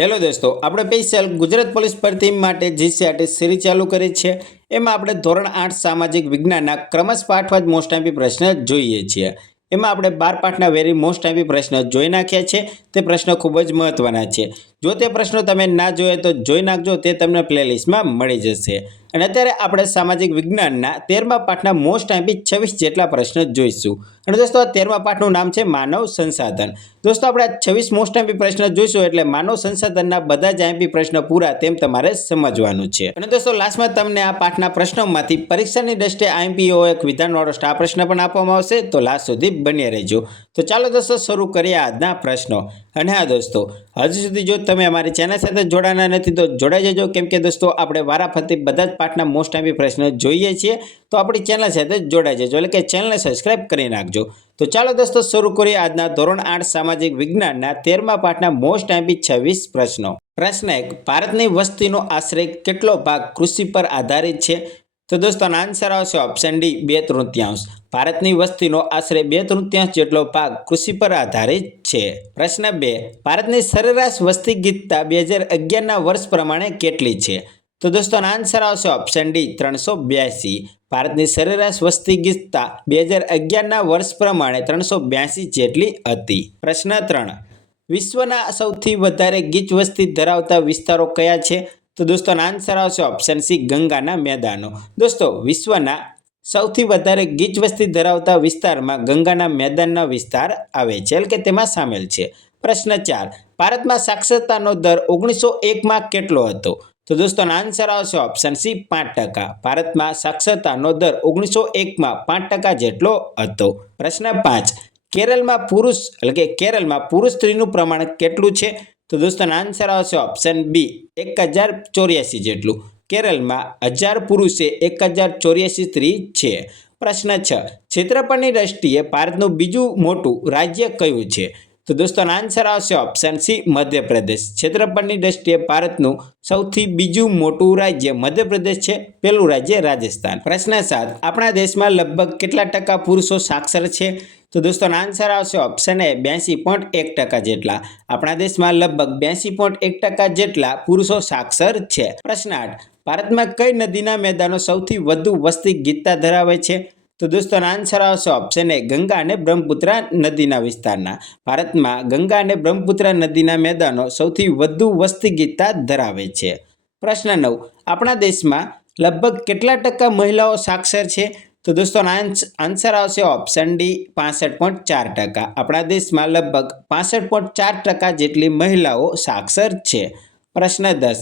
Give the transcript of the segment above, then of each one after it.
Hello દોસ્તો, આપણે special Gujarat police ભરતી માટે જીસીઆરટી સિરીઝ ચાલુ કરી છે. એમાં આપણે ધોરણ આઠ સામાજિક વિજ્ઞાનના ક્રમશ પાઠવાજ મોસ્ટ ટાઈપી પ્રશ્ન જોઈએ છીએ. એમાં આપણે બાર પાઠના વેરી મોસ્ટ ટાઈપી પ્રશ્ન જોઈ નાખ્યા છે. તે પ્રશ્ન ખૂબ જ મહત્ત્વના છે. જો તે પ્રશ્નો તમે ના જોઈએ તો જોઈ નાખજો, તે તમને પ્લેલિસ્ટમાં મળી જશે. અને અત્યારે આપણે સામાજિક વિજ્ઞાનના તેરમા પાઠના મોસ્ટ આઈપી છવ્વીસ જેટલા પ્રશ્નો જોઈશું. અને દોસ્તો, આ તેરમા પાઠનું નામ છે માનવ સંસાધન. દોસ્તો, આપણે છવ્વીસ મોસ્ટ આઈપી પ્રશ્ન જોઈશું એટલે માનવ સંસાધનના બધા જ આઈપી પ્રશ્ન પૂરા તેમ તમારે સમજવાનું છે. અને દોસ્તો, લાસ્ટમાં તમને આ પાઠના પ્રશ્નોમાંથી પરીક્ષાની દ્રષ્ટિએ આઈપીઓ એક વિધાનવાળો સ્ટાર પ્રશ્ન પણ આપવામાં આવશે. તો લાસ્ટ સુધી બન્યા રહેજો. તો ચાલો દોસ્તો, શરૂ કરીએ આજના પ્રશ્નો. અને હા દોસ્તો, હજુ સુધી જો તમે અમારી ચેનલ સાથે જોડાના નથી તો જોડાઈ જજો. કેમ કે દોસ્તો, આપણે વારાફરતી બધા જ પાઠના મોસ્ટ ટાઈપી પ્રશ્નો જોઈએ છીએ. તો આપણી ચેનલ સાથે જોડાઈ જજો. એટલે કે ચેનલને સબસ્ક્રાઇબ કરી નાખજો. તો ચાલો દોસ્તો, શરૂ કરીએ આજના ધોરણ આઠ સામાજિક વિજ્ઞાનના તેરમા પાઠના મોસ્ટ ટાઈપી છવ્વીસ પ્રશ્નો. પ્રશ્ન એક, ભારતની વસ્તીનો આશરે કેટલો ભાગ કૃષિ પર આધારિત છે? તો દોસ્તોનો આન્સર આવશે ઓપ્શન ડી બે તૃતીયાંશ. ભારતની વસ્તીનો આશરે બે તૃતીયાંશ જેટલો ભાગ કૃષિ પર આધારિત છે. પ્રશ્ન બે, ભારતની સરેરાશ વસ્તી ગીતતા બે હજાર અગિયારના વર્ષ પ્રમાણે કેટલી છે? તો દોસ્તોનો આન્સર આવશે ઓપ્શન ડી ત્રણસો બ્યાસી. ભારતની સરેરાશ વસ્તી ગીતતા બે હજાર અગિયારના વર્ષ પ્રમાણે ત્રણસો બ્યાસી જેટલી હતી. પ્રશ્ન ત્રણ, વિશ્વના સૌથી વધારે ગીચ વસ્તી ધરાવતા વિસ્તારો કયા છે? તો દોસ્તોનો આન્સર આવશે ઓપ્શન સી ગંગાના મેદાનો. દોસ્તો, વિશ્વના સૌથી વધારે ગીચ વસ્તી ધરાવતા વિસ્તારમાં ગંગાના મેદાનનો વિસ્તાર આવે છે. એટલે કે તેમાં સામેલ છે. પ્રશ્ન ચાર, ભારતમાં સાક્ષરતાનો દર ઓગણીસો એકમાં કેટલો હતો? તો દોસ્તોનો આન્સર આવશે ઓપ્શન સી પાંચ ટકા. ભારતમાં સાક્ષરતાનો દર ઓગણીસો એકમાં પાંચ ટકા જેટલો હતો. પ્રશ્ન પાંચ, કેરળમાં પુરુષ, એટલે કે કેરળમાં પુરુષ સ્ત્રીનું પ્રમાણ કેટલું છે? તો દોસ્તોનો આન્સર આવશે ઓપ્શન બી એક હજાર ચોર્યાસી જેટલું. કેરળમાં હજાર પુરુષે એક હજાર ચોર્યાસી સ્ત્રી છે. પ્રશ્ન છ, ક્ષેત્રફળની દ્રષ્ટિએ ભારતનું બીજું મોટું રાજ્ય કયું છે? તો દોસ્તોનો આન્સર આવશે ઓપ્શન સી મધ્યપ્રદેશ. ક્ષેત્રફળની દ્રષ્ટિએ ભારતનું સૌથી બીજું મોટું રાજ્ય મધ્યપ્રદેશ છે, પહેલું રાજ્ય રાજસ્થાન. પ્રશ્ન સાત, આપણા દેશમાં લગભગ કેટલા ટકા પુરુષો સાક્ષર છે? તો દોસ્તોનો આન્સર આવશે ઓપ્શન એ બ્યાસી પોઈન્ટ એક ટકા જેટલા. આપણા દેશમાં લગભગ બ્યાસી પોઈન્ટ એક ટકા જેટલા પુરુષો સાક્ષર છે. પ્રશ્ન આઠ, ભારતમાં કઈ નદીના મેદાનો સૌથી વધુ વસ્તી ગીતતા ધરાવે છે? તો દોસ્તોનો આન્સર આવશે ઓપ્શન એ ગંગા અને બ્રહ્મપુત્રા નદીના વિસ્તારના. ભારતમાં ગંગા અને બ્રહ્મપુત્રા નદીના મેદાનો સૌથી વધુ વસ્તી ગીતા ધરાવે છે. પ્રશ્ન નવ, આપણા દેશમાં લગભગ કેટલા ટકા મહિલાઓ સાક્ષર છે? તો દોસ્તો આન્સર આવશે ઓપ્શન ડી પાસઠ પોઈન્ટ ચાર ટકા. આપણા દેશમાં લગભગ પાસઠ પોઈન્ટ ચાર ટકા જેટલી મહિલાઓ સાક્ષર છે. પ્રશ્ન દસ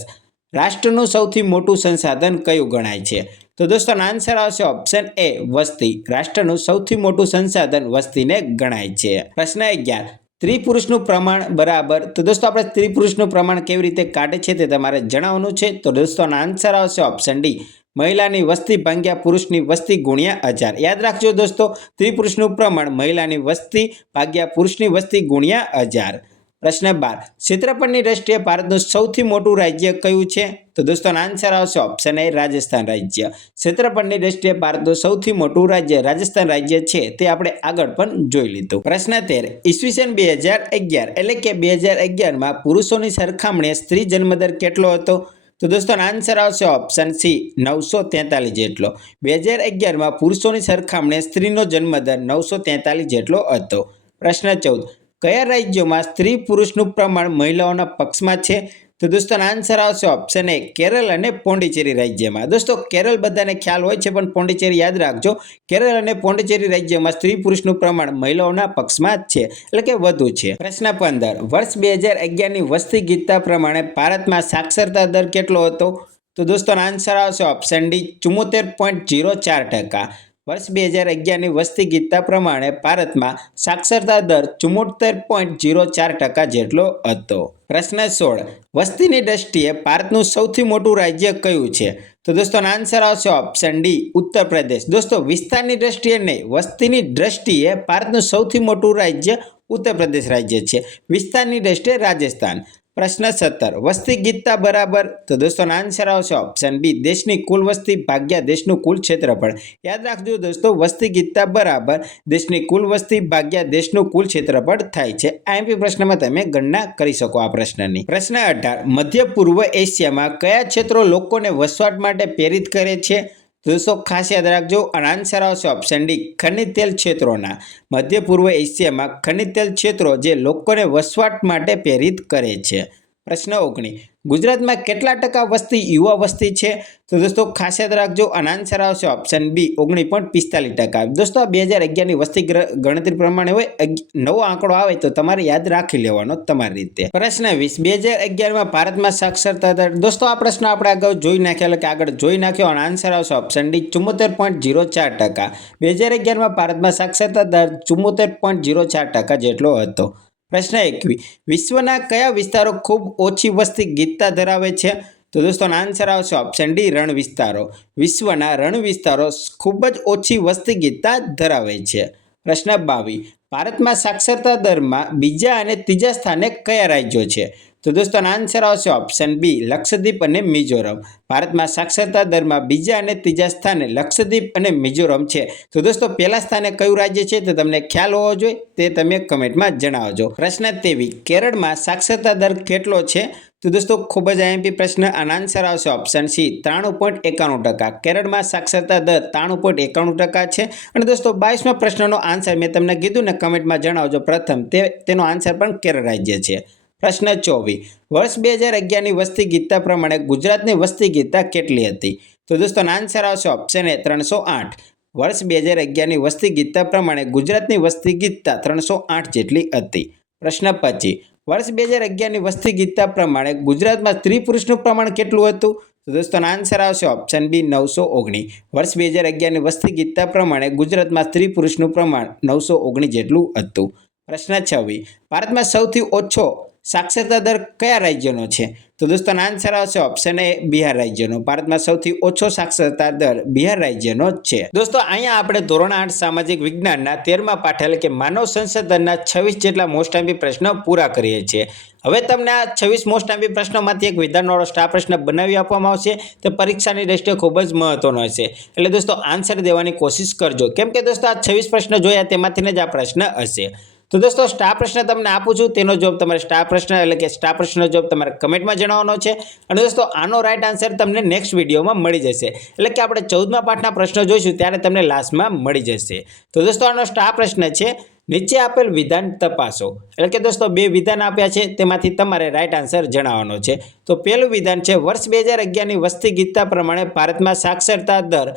રાષ્ટ્રનું સૌથી મોટું સંસાધન કયું ગણાય છે? તો દોસ્તોનો આન્સર આવશે ઓપ્શન એ વસ્તી. રાષ્ટ્રનું સૌથી મોટું સંસાધન વસ્તીને ગણાય છે. પ્રશ્ન અગિયાર. સ્ત્રી પુરુષનું પ્રમાણ બરાબર. તો દોસ્તો, આપણે સ્ત્રી પ્રમાણ કેવી રીતે કાઢે છે તે તમારે જણાવવાનું છે. તો દોસ્તોનો આન્સર આવશે ઓપ્શન ડી મહિલાની વસ્તી ભાગ્યા પુરુષની વસ્તી ગુણ્યા હજાર. યાદ રાખજો દોસ્તો સ્ત્રી પુરુષનું પ્રમાણ મહિલાની વસ્તી ભાગ્યા પુરુષની વસ્તી ગુણ્યા હજાર. પ્રશ્ન બાર. ક્ષેત્રફળની દ્રષ્ટિએ ભારતનું સૌથી મોટું રાજ્ય કયું છે? તો દોસ્તોનો આન્સર આવશે ઓપ્શન એ રાજસ્થાન રાજ્ય. ક્ષેત્રફળની દ્રષ્ટિએ ભારતનું સૌથી મોટું રાજ્ય રાજસ્થાન રાજ્ય છે, તે આપણે આગળ પણ જોઈ લીધું. પ્રશ્ન તેર. ઈસવીસન બે હજાર અગિયાર એટલે કે બે હજાર અગિયારમાં પુરુષોની સરખામણીએ સ્ત્રી જન્મદર કેટલો હતો? તો દોસ્તો આન્સર આવશે ઓપ્શન સી, નવસો તેતાલીસ જેટલો. બે હજાર અગિયારમાં પુરુષોની સરખામણીએ સ્ત્રીનો જન્મદર નવસો તેતાલીસ જેટલો હતો. પ્રશ્ન ચૌદ. કયા રાજ્યોમાં સ્ત્રી પુરુષનું પ્રમાણ મહિલાઓના પક્ષમાં છે? તો દોસ્તો, આન્સર આવશે ઓપ્શન એ કેરળ અને પોંડિચેરી રાજ્યમાં. દોસ્તો, કેરળ બધાને ખ્યાલ હોય છે, પણ પોંડિચેરી યાદ રાખજો. કેરળ અને પોંડિચેરી રાજ્યમાં સ્ત્રી પુરુષનું પ્રમાણ મહિલાઓના પક્ષમાં જ છે. એટલે કે વધુ છે. પ્રશ્ન પંદર, વર્ષ બે હજાર અગિયારની વસ્તી ગીતતા પ્રમાણે ભારતમાં સાક્ષરતા દર કેટલો હતો? તો દોસ્તો, આન્સર આવશે ઓપ્શન ડી ચુમ્મોતેર પોઈન્ટ જીરો ચાર ટકા. વર્ષ બે હજાર અગિયારની વસ્તી ગીતતા પ્રમાણે ભારતમાં સાક્ષરતા દર ચુમ્મોતેર પોઈન્ટ જીરો ચાર ટકા જેટલો હતો. પ્રશ્ન સોળ. વસ્તીની દ્રષ્ટિએ ભારતનું સૌથી મોટું રાજ્ય કયું છે? તો દોસ્તો આન્સર આવશે ઓપ્શન ડી ઉત્તર પ્રદેશ. દોસ્તો, વિસ્તારની દ્રષ્ટિએ નહીં, વસ્તીની દ્રષ્ટિએ ભારતનું સૌથી મોટું રાજ્ય ઉત્તર પ્રદેશ રાજ્ય છે. વિસ્તારની દ્રષ્ટિએ રાજસ્થાન. પ્રશ્ન સત્તર. વસ્તી ગીતતા બરાબર? તો દોસ્તોનો આન્સર આવશે ઓપ્શન બી દેશની કુલ વસ્તી ભાગ્યા દેશનું કુલ ક્ષેત્રફળ. યાદ રાખજો દોસ્તો, વસ્તી ગીતતા બરાબર, દેશની કુલ વસ્તી ભાગ્યા દેશનું કુલ ક્ષેત્રફળ થાય છે. આઈએમપી પ્રશ્નમાં તમે ગણના કરી શકો આ પ્રશ્નની. પ્રશ્ન અઢાર. મધ્ય પૂર્વ એશિયામાં કયા ક્ષેત્રો લોકોને વસવાટ માટે પ્રેરિત કરે છે? દોસ્તો ખાસ યાદ રાખજો અને આન્સર આવશે ઓપ્શન ડી ખનિજ તેલ ક્ષેત્રોના. મધ્ય પૂર્વ એશિયામાં ખનિજ તેલ ક્ષેત્રો જે લોકોને વસવાટ માટે પ્રેરિત કરે છે. પ્રશ્ન ઓગણીસ ગુજરાતમાં કેટલા ટકા વસ્તી યુવા વસ્તી છે? તો દોસ્તો ખાસ યાદ રાખજો અને આન્સર આવશે ઓપ્શન બી ઓગણીસ પોઈન્ટ પિસ્તાલીસ ટકા. દોસ્તો આ બે હજાર અગિયારની વસ્તી ગણતરી પ્રમાણે હોય નવો આંકડો આવે તો તમારે યાદ રાખી લેવાનો તમારી રીતે. પ્રશ્ન વીસ. બે હજાર અગિયારમાં ભારતમાં સાક્ષરતા દર. દોસ્તો આ પ્રશ્ન આપણે અગાઉ જોઈ નાખ્યા, એટલે કે આગળ જોઈ નાખ્યો અને આન્સર આવશે ઓપ્શન ડી ચુમ્મોતેર પોઈન્ટ જીરો ચાર ટકા. બે હજાર અગિયારમાં ભારતમાં સાક્ષરતા દર ચુમ્મોતેર પોઈન્ટ જીરો ચાર ટકા જેટલો હતો. પ્રશ્ન એકવી વિશ્વના કયા વિસ્તારો ખૂબ ઓછી વસ્તી ગીતતા ધરાવે છે? તો દોસ્તોનો આન્સર આવશે ઓપ્શન ડી રણ વિસ્તારો વિશ્વના રણ વિસ્તારો ખૂબ જ ઓછી વસ્તી ગીતતા ધરાવે છે. પ્રશ્ન બાવી ભારતમાં સાક્ષરતા દરમાં બીજા અને ત્રીજા સ્થાને કયા રાજ્યો છે? તો દોસ્તોનો આન્સર આવશે ઓપ્શન બી લક્ષદ્વીપ અને મિઝોરમ. ભારતમાં સાક્ષરતા દરમાં બીજા અને ત્રીજા સ્થાને લક્ષદ્વીપ અને મિઝોરમ છે. તો દોસ્તો, પહેલા સ્થાને કયું રાજ્ય છે તે તમને ખ્યાલ હોવો જોઈએ, તે તમે કમેન્ટમાં જણાવજો. પ્રશ્ન તેવી, કેરળમાં સાક્ષરતા દર કેટલો છે? તો દોસ્તો, ખૂબ જ આઈએમપી પ્રશ્ન, આનો આન્સર આવશે ઓપ્શન સી ત્રાણું પોઈન્ટ એકાણું ટકા. કેરળમાં સાક્ષરતા દર ત્રાણું પોઈન્ટ એકાણું ટકા છે. અને દોસ્તો, બાવીસમો પ્રશ્નનો આન્સર મેં તમને કીધું ને, કમેન્ટમાં જણાવજો. પ્રથમ, તે, તેનો આન્સર પણ કેરળ રાજ્ય છે. પ્રશ્ન ચોવીસ. વર્ષ બે હજાર અગિયારની વસ્તી ગીતતા પ્રમાણે ગુજરાતની વસ્તી ગીતતા કેટલી હતી? તો દોસ્તો આન્સર આવશે ઓપ્શન એ ત્રણસો આઠ. વર્ષ બે હજાર અગિયારની વસ્તી ગીતતા પ્રમાણે ગુજરાતની વસ્તી ગીતતા ત્રણસો આઠ જેટલી હતી. પ્રશ્ન પચીસ. વર્ષ બે હજાર અગિયારની વસ્તી ગીતતા પ્રમાણે ગુજરાતમાં સ્ત્રી પુરુષનું પ્રમાણ કેટલું હતું? તો દોસ્તોનો આન્સર આવશે ઓપ્શન બી નવસો ઓગણીસ. વર્ષ બે હજાર અગિયારની વસ્તી ગીતતા પ્રમાણે ગુજરાતમાં સ્ત્રી પુરુષનું પ્રમાણ નવસો ઓગણીસ જેટલું હતું. પ્રશ્ન છવ્વીસ. ભારતમાં સૌથી ઓછો સાક્ષરતા દર કયા રાજ્યનો છે? તો દોસ્તોનો આન્સર આવશે ઓપ્શન એ બિહાર રાજ્યનો. ભારતમાં સૌથી ઓછો સાક્ષરતા દર બિહાર રાજ્યનો છે. દોસ્તો, અહીંયા આપણે ધોરણ આઠ સામાજિક વિજ્ઞાનના તેરમાં પાઠેલ કે માનવ સંશોધનના છવ્વીસ જેટલા મોસ્ટ આંબી પ્રશ્નો પૂરા કરીએ છીએ. હવે તમને આ છવ્વીસ મોસ્ટ આંબી પ્રશ્નોમાંથી એક વિધાનવાળો સ્ટાર પ્રશ્ન બનાવી આપવામાં આવશે. તે પરીક્ષાની દ્રષ્ટિએ ખૂબ જ મહત્વનો હશે. એટલે દોસ્તો આન્સર દેવાની કોશિશ કરજો. કેમ કે દોસ્તો, આ છવ્વીસ પ્રશ્ન જોયા તેમાંથી જ આ પ્રશ્ન હશે. તો દોસ્તો, સ્ટાર પ્રશ્ન તમને આપું છું. તેનો જવાબ તમારે સ્ટાર પ્રશ્ન એટલે કે સ્ટાર પ્રશ્નનો જવાબ તમારે કમેન્ટમાં જણાવવાનો છે. અને દોસ્તો, આનો રાઈટ આન્સર તમને નેક્સ્ટ વિડીયોમાં મળી જશે. એટલે કે આપણે ચૌદમા પાઠના પ્રશ્નો જોઈશું, ત્યારે તમને લાસ્ટમાં મળી જશે. તો દોસ્તો, આનો સ્ટાર પ્રશ્ન છે, નીચે આપેલ વિધાન તપાસો. એટલે કે દોસ્તો, બે વિધાન આપ્યા છે, તેમાંથી તમારે રાઈટ આન્સર જણાવવાનો છે. તો પહેલું વિધાન છે, વર્ષ બે હજાર અગિયારની વસ્તી ગીતતા પ્રમાણે ભારતમાં સાક્ષરતા દર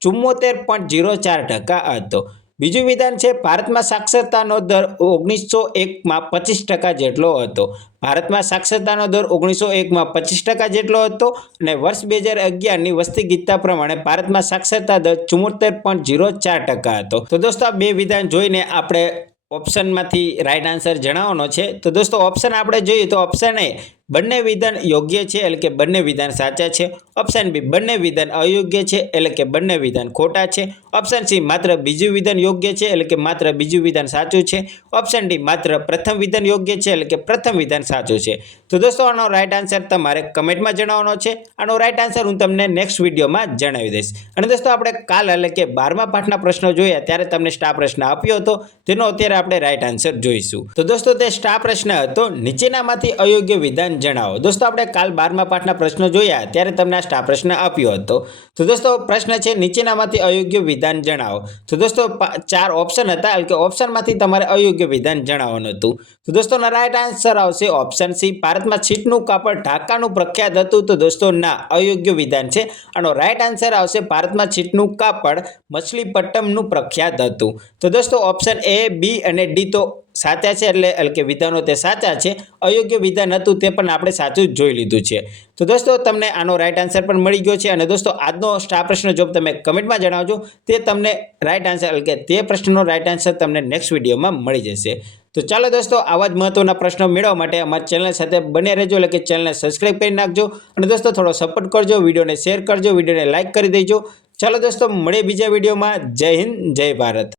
ચુમ્મોતેર પોઈન્ટ જીરો ચાર ટકા હતો. બીજું વિધાન છે, ભારતમાં સાક્ષરતાનો દર ઓગણીસો એકમાં પચીસ ટકા જેટલો હતો. ભારતમાં સાક્ષરતાનો દર ઓગણીસો એકમાં પચીસ ટકા જેટલો હતો અને વર્ષ બે હજાર અગિયારની વસ્તી ગીતતા પ્રમાણે ભારતમાં સાક્ષરતા દર ચુમ્મોતેર પોઈન્ટ ઝીરો ચાર ટકા હતો. તો દોસ્તો, આ બે વિધાન જોઈને આપણે ઓપ્શનમાંથી રાઈટ આન્સર જણાવવાનો છે. તો દોસ્તો ઓપ્શન આપણે જોઈએ તો ઓપ્શન એ બંને વિધાન યોગ્ય છે એટલે કે બંને વિધાન સાચા છે. ઓપ્શન બી બંને વિધાન અયોગ્ય છે એટલે કે બંને વિધાન ખોટા છે. ઓપ્શન સી માત્ર બીજું વિધાન યોગ્ય છે એટલે કે માત્ર બીજું વિધાન સાચું છે. ઓપ્શન ડી માત્ર પ્રથમ વિધાન યોગ્ય છે એટલે કે પ્રથમ વિધાન સાચું છે. તો દોસ્તો, આનો રાઈટ આન્સર તમારે કમેન્ટમાં જણાવવાનો છે. આનો રાઈટ આન્સર હું તમને નેક્સ્ટ વિડીયોમાં જણાવી દઈશ. અને દોસ્તો, આપણે કાલ એટલે કે બારમા પાઠના પ્રશ્નો જોયા ત્યારે તમને સ્ટાર પ્રશ્ન આપ્યો હતો. તેનો અત્યારે આપણે રાઈટ આન્સર જોઈશું. તો દોસ્તો, તે સ્ટાર પ્રશ્ન હતો, નીચેનામાંથી અયોગ્ય વિધાન જણાવો. દોસ્તો, આપણે કાલ બારમા પાઠના પ્રશ્નો જોયા, ત્યારે તમને આ સ્ટાર પ્રશ્ન આપ્યો હતો. તો દોસ્તો, પ્રશ્ન છે, નીચેનામાંથી અયોગ્ય વિધાન જણાવો. તો દોસ્તો ચાર ઓપ્શન હતા કે ઓપ્શનમાંથી તમારે અયોગ્ય વિધાન જણાવવાનું હતું. તો દોસ્તોનો રાઈટ આન્સર આવશે ઓપ્શન સી ભારતમાં છીટનું કાપડ ઢાકાનું પ્રખ્યાત હતું, તો દોસ્તો, ના, અયોગ્ય વિધાન છે. આનો રાઈટ આન્સર આવશે, ભારતમાં છીટનું કાપડ મછલીપટ્ટમનું પ્રખ્યાત હતું. તો દોસ્તો ઓપ્શન એ બી અને ડી તો સાચા છે એટલે કે વિધાનો તે સાચા છે, અયોગ્ય વિધાન હતું તે પણ આપણે સાચું જ જોઈ લીધું છે. તો દોસ્તો, તમને આનો રાઈટ આન્સર પણ મળી ગયો છે અને દોસ્તો, આજનો સ્ટાર પ્રશ્ન જો તમે કમેન્ટમાં જણાવજો, તે તમને રાઈટ આન્સર એટલે કે તે પ્રશ્નનો રાઈટ આન્સર તમને નેક્સ્ટ વિડીયોમાં મળી જશે. તો ચાલો દોસ્તો, આવા જ મહત્વના પ્રશ્નો મેળવવા માટે અમારી ચેનલ સાથે બને રહેજો એટલે કે ચેનલને સબસ્ક્રાઈબ કરી નાખજો અને દોસ્તો, થોડો સપોર્ટ કરજો, વિડીયોને શેર કરજો, વિડીયોને લાઇક કરી દેજો. ચાલો દોસ્તો, મળીએ બીજા વિડીયોમાં જય હિન્દ, જય ભારત.